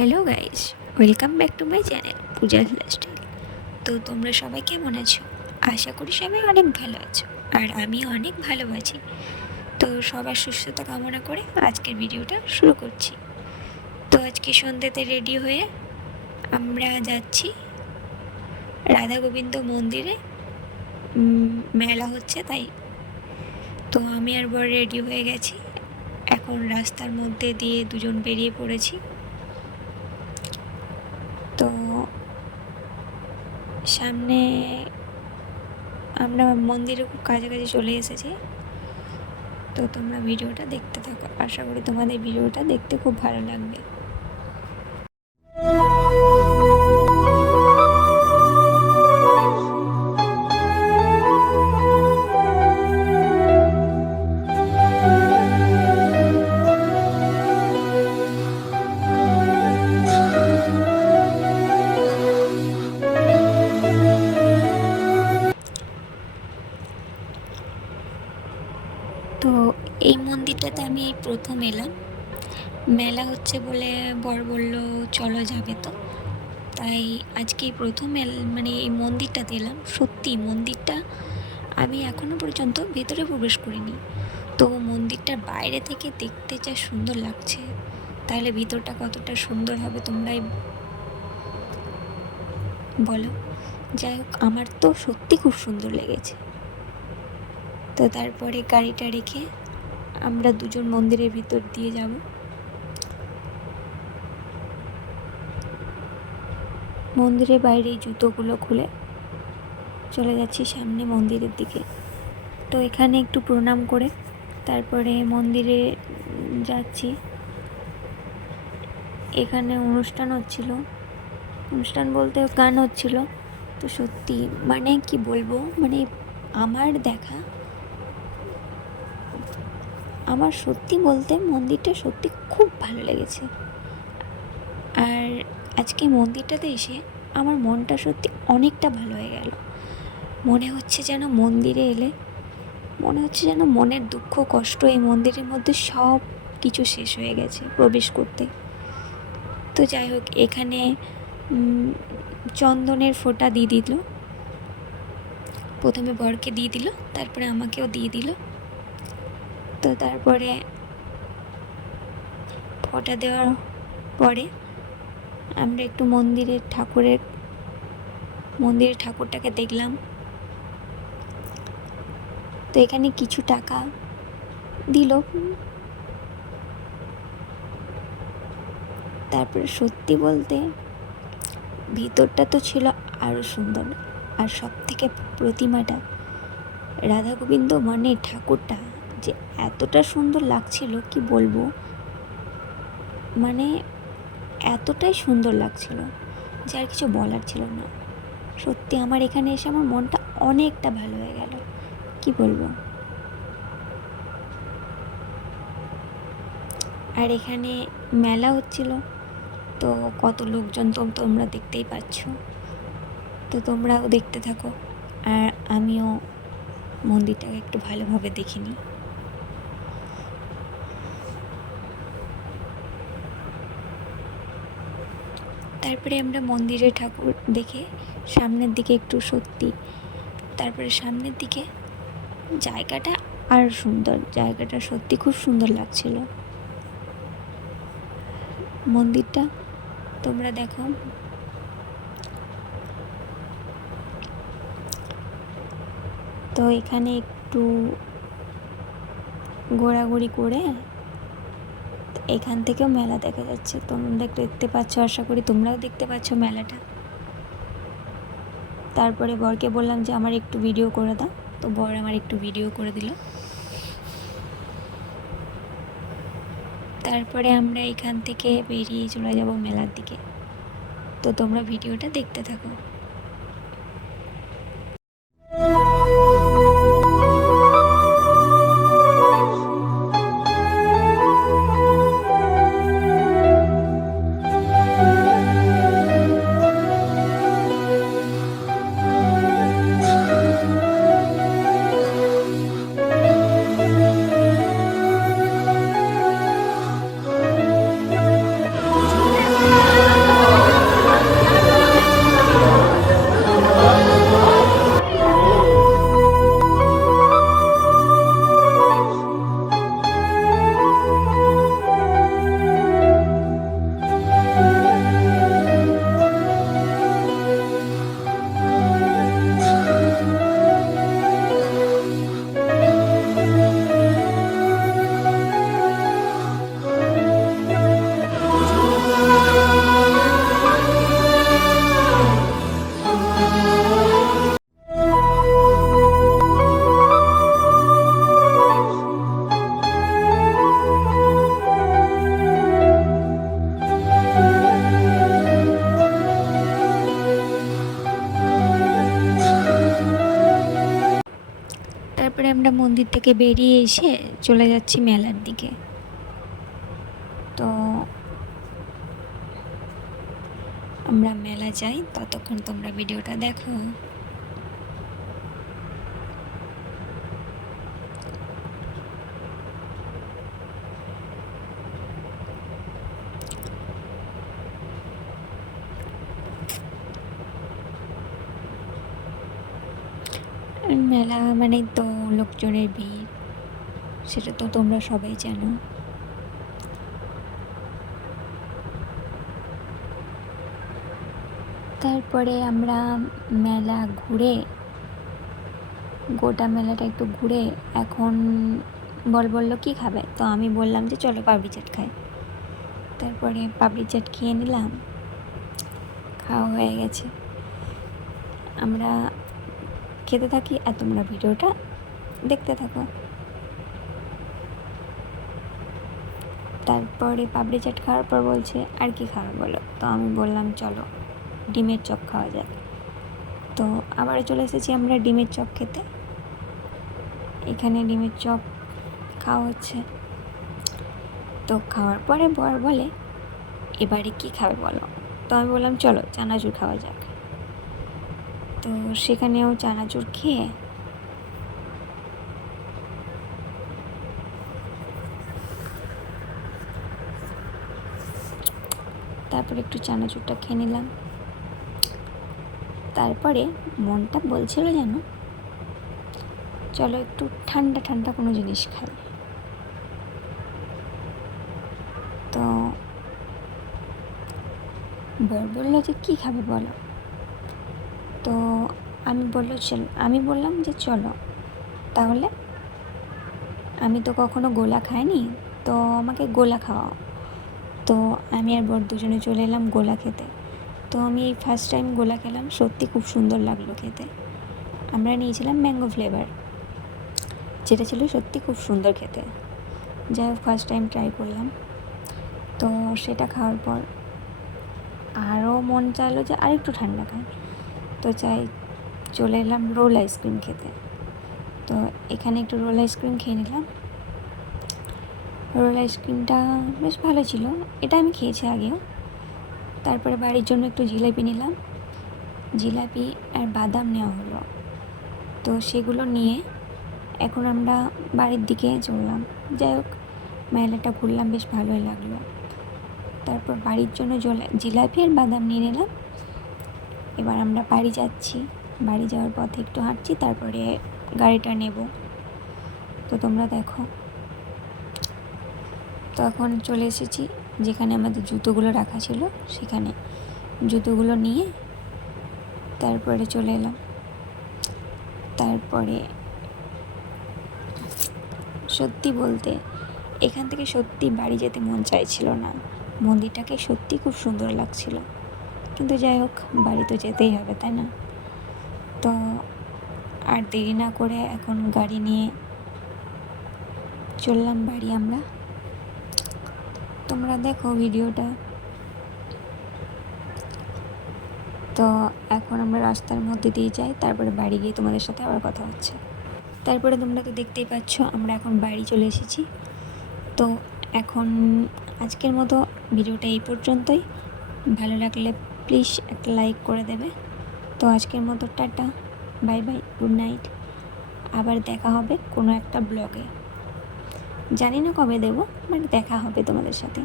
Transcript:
Hello guys, welcome back to my channel পূজার lifestyle. তো তোমরা সবাই কেমন আছো? আশা করি সবাই অনেক ভালো আছো, আর আমিও অনেক ভালো আছি। তো সবার সুস্থতা কামনা করে আজকের ভিডিওটা শুরু করছি। তো আজকে সন্ধ্যেতে রেডি হয়ে আমরা যাচ্ছি রাধা গোবিন্দ মন্দিরে। মেলা হচ্ছে তাই। তো আমি আর বর রেডি হয়ে গেছি, এখন রাস্তার মধ্যে দিয়ে দুজন বেরিয়ে পড়েছি। তো সামনে আমরা মন্দিরের খুব কাছাকাছি চলে এসেছি। তো তোমরা ভিডিওটা দেখতে থাকো, আশা করি তোমাদের ভিডিওটা দেখতে খুব ভালো লাগবে। তো এই মন্দিরটাতে আমি এই প্রথম এলাম, মেলা হচ্ছে বলে বর বলল চলো যাবে। তো তাই আজকেই প্রথম মানে এই মন্দিরটাতে এলাম। সত্যি মন্দিরটা আমি এখনো পর্যন্ত ভেতরে প্রবেশ করিনি। তো মন্দিরটার বাইরে থেকে দেখতে যা সুন্দর লাগছে, তাহলে ভিতরটা কতটা সুন্দর হবে তোমরাই বলো। যাই হোক, আমার তো সত্যি খুব সুন্দর লেগেছে। তো তারপরে গাড়িটা রেখে আমরা দুজন মন্দিরের ভিতর দিয়ে যাব। মন্দিরের বাইরে জুতোগুলো খুলে চলে যাচ্ছি সামনে মন্দিরের দিকে। তো এখানে একটু প্রণাম করে তারপরে মন্দিরে যাচ্ছি। এখানে অনুষ্ঠান হচ্ছিল, অনুষ্ঠান বলতে গান হচ্ছিল। তো সত্যি মানে কি বলবো, মানে আমার দেখা, আমার সত্যি বলতে মন্দিরটা সত্যি খুব ভালো লেগেছে। আর আজকে মন্দিরটাতে এসে আমার মনটা সত্যি অনেকটা ভালো হয়ে গেল। মনে হচ্ছে যেন মন্দিরে এলে মনে হচ্ছে যেন মনের দুঃখ কষ্ট এই মন্দিরের মধ্যে সব কিছু শেষ হয়ে গেছে প্রবেশ করতে। তো যাই হোক, এখানে চন্দনের ফোঁটা দিয়ে দিল। প্রথমে বরকে দিয়ে দিল, তারপরে আমাকেও দিয়ে দিল। তো তারপরে ফোঁটা দেওয়ার পরে আমরা একটু মন্দিরের ঠাকুরটাকে দেখলাম। তো এখানে কিছু টাকা দিল। তারপরে সত্যি বলতে ভিতরটা তো ছিল আরও সুন্দর। আর সব থেকে প্রতিমাটা, রাধা গোবিন্দ মানে ঠাকুরটা যে এতটা সুন্দর লাগছিল কি বলবো, মানে এতটাই সুন্দর লাগছিল যে আর কিছু বলার ছিল না। সত্যি আমার এখানে এসে আমার মনটা অনেকটা ভালো হয়ে গেল, কি বলবো। আর এখানে মেলা হচ্ছিল, তো কত লোকজন তো তোমরা দেখতেই পাচ্ছ। তো তোমরাও দেখতে থাকো, আর আমিও মন্দিরটাকে একটু ভালোভাবে দেখে নিই। তারপরে আমরা মন্দিরে ঠাকুর দেখে সামনের দিকে একটু সত্যি, তারপরে সামনের দিকে জায়গাটা আর সুন্দর, জায়গাটা সত্যি খুব সুন্দর লাগছিল। মন্দিরটা তোমরা দেখো। তো এখানে একটু ঘোরাঘুরি করে এখান থেকেও মেলা দেখা যাচ্ছে, তোমরা দেখতে পাচ্ছ, আশা করি তোমরাও দেখতে পাচ্ছ মেলাটা। তারপরে বরকে বললাম যে আমার একটু ভিডিও করে দাও, তো বর আমার একটু ভিডিও করে দিল। তারপরে আমরা এখান থেকে বেরিয়ে চলে যাব মেলার দিকে। তো তোমরা ভিডিওটা দেখতে থাকো। মন্দির থেকে বেরিয়ে এসে চলে যাচ্ছি মেলার দিকে। তো আমরা মেলা যাই, ততক্ষণ তোমরা ভিডিওটা দেখো। মেলা মানেই তো লোকজনের ভিড়, সেটা তো তোমরা সবাই জানো। তারপরে আমরা মেলা ঘুরে, গোটা মেলাটা একটু ঘুরে এখন বললো কী খাবে, তো আমি বললাম যে চলো পাপড়ি চাট খাই। তারপরে পাপড়ি চাট খেয়ে নিলাম, খাওয়া হয়ে গেছে। আমরা খেতে থাকি আর তোমরা ভিডিওটা দেখতে থাকো। তারপরে পাপড়ি চাট খাওয়ার পর বলছে আর কি খাওয়া বলো, তো আমি বললাম চলো ডিমের চপ খাওয়া যাক। তো আবার চলে এসেছি আমরা ডিমের চপ খেতে। এখানে ডিমের চপ খাওয়া হচ্ছে। তো খাওয়ার পরে বর বলে এবারে কি খাবে বলো, তো আমি বললাম চলো চানাচুর খাওয়া যাক। তো সেখানেও চানাচুর খেয়ে তারপরে একটু চানাচুরটা খেয়ে নিলাম। তারপরে মনটা বলছিল যেন চলো একটু ঠান্ডা ঠান্ডা কোনো জিনিস খাই। তো বর বললো যে কী খাবে বলো, তো আমি বললাম যে চলো তাহলে, আমি তো কখনো গোলা খাইনি, তো আমাকে গোলা খাওয়াও। তো আমি আর বর দুজনে চলে এলাম গোলা খেতে। তো আমি এই ফার্স্ট টাইম গোলা খেলাম, সত্যি খুব সুন্দর লাগলো খেতে। আমরা নিয়েছিলাম ম্যাঙ্গো ফ্লেভার, যেটা ছিল সত্যি খুব সুন্দর খেতে। যাই হোক ফার্স্ট টাইম ট্রাই করলাম। তো সেটা খাওয়ার পর আরও মন চাইলো যে আরেকটু ঠান্ডা খাই, তো চলে এলাম রোল আইসক্রিম খেতে। তো এখানে একটু রোল আইসক্রিম খেয়ে নিলাম। রোল আইসক্রিমটা বেশ ভালো ছিল, এটা আমি খেয়েছি আগেও। তারপরে বাড়ির জন্য একটু জিলাপি নিলাম, জিলাপি আর বাদাম নেওয়া হলো। তো সেগুলো নিয়ে এখন আমরা বাড়ির দিকে চললাম। যাই হোক মেলাটা ঘুরলাম, বেশ ভালোই লাগলো। তারপর বাড়ির জন্য জিলাপি আর বাদাম নিয়ে নিলাম। এবার আমরা বাড়ি যাচ্ছি, বাড়ি যাওয়ার পথে একটু হাঁটছি, তারপরে গাড়িটা নেব। তো তোমরা দেখো। তো এখন চলে এসেছি যেখানে আমাদের জুতোগুলো রাখা ছিল, সেখানে জুতোগুলো নিয়ে তারপরে চলে এলাম। তারপরে সত্যি বলতে এখান থেকে সত্যি বাড়ি যেতে মন চাইছিল না, মন্দিরটাকে সত্যি খুব সুন্দর লাগছিল, কিন্তু যাই হোক বাড়ি তো যেতেই হবে তাই না। তো আর দেরি না করে এখন গাড়ি নিয়ে চললাম বাড়ি আমরা। তোমরা দেখো ভিডিওটা। তো এখন আমরা রাস্তার মধ্যে দিয়ে যাই, তারপরে বাড়ি গিয়ে তোমাদের সাথে আবার কথা হচ্ছে। তারপরে তোমরা তো দেখতেই পাচ্ছ আমরা এখন বাড়ি চলে এসেছি। তো এখন আজকের মতো ভিডিওটা এই পর্যন্তই। ভালো লাগলে প্লিজ একটা লাইক করে দেবে। তো আজকের মতো tata, bye bye, good night. আবার দেখা হবে কোনো একটা ব্লগে, জানি না কবে দেবো, বাট দেখা হবে তোমাদের সাথে।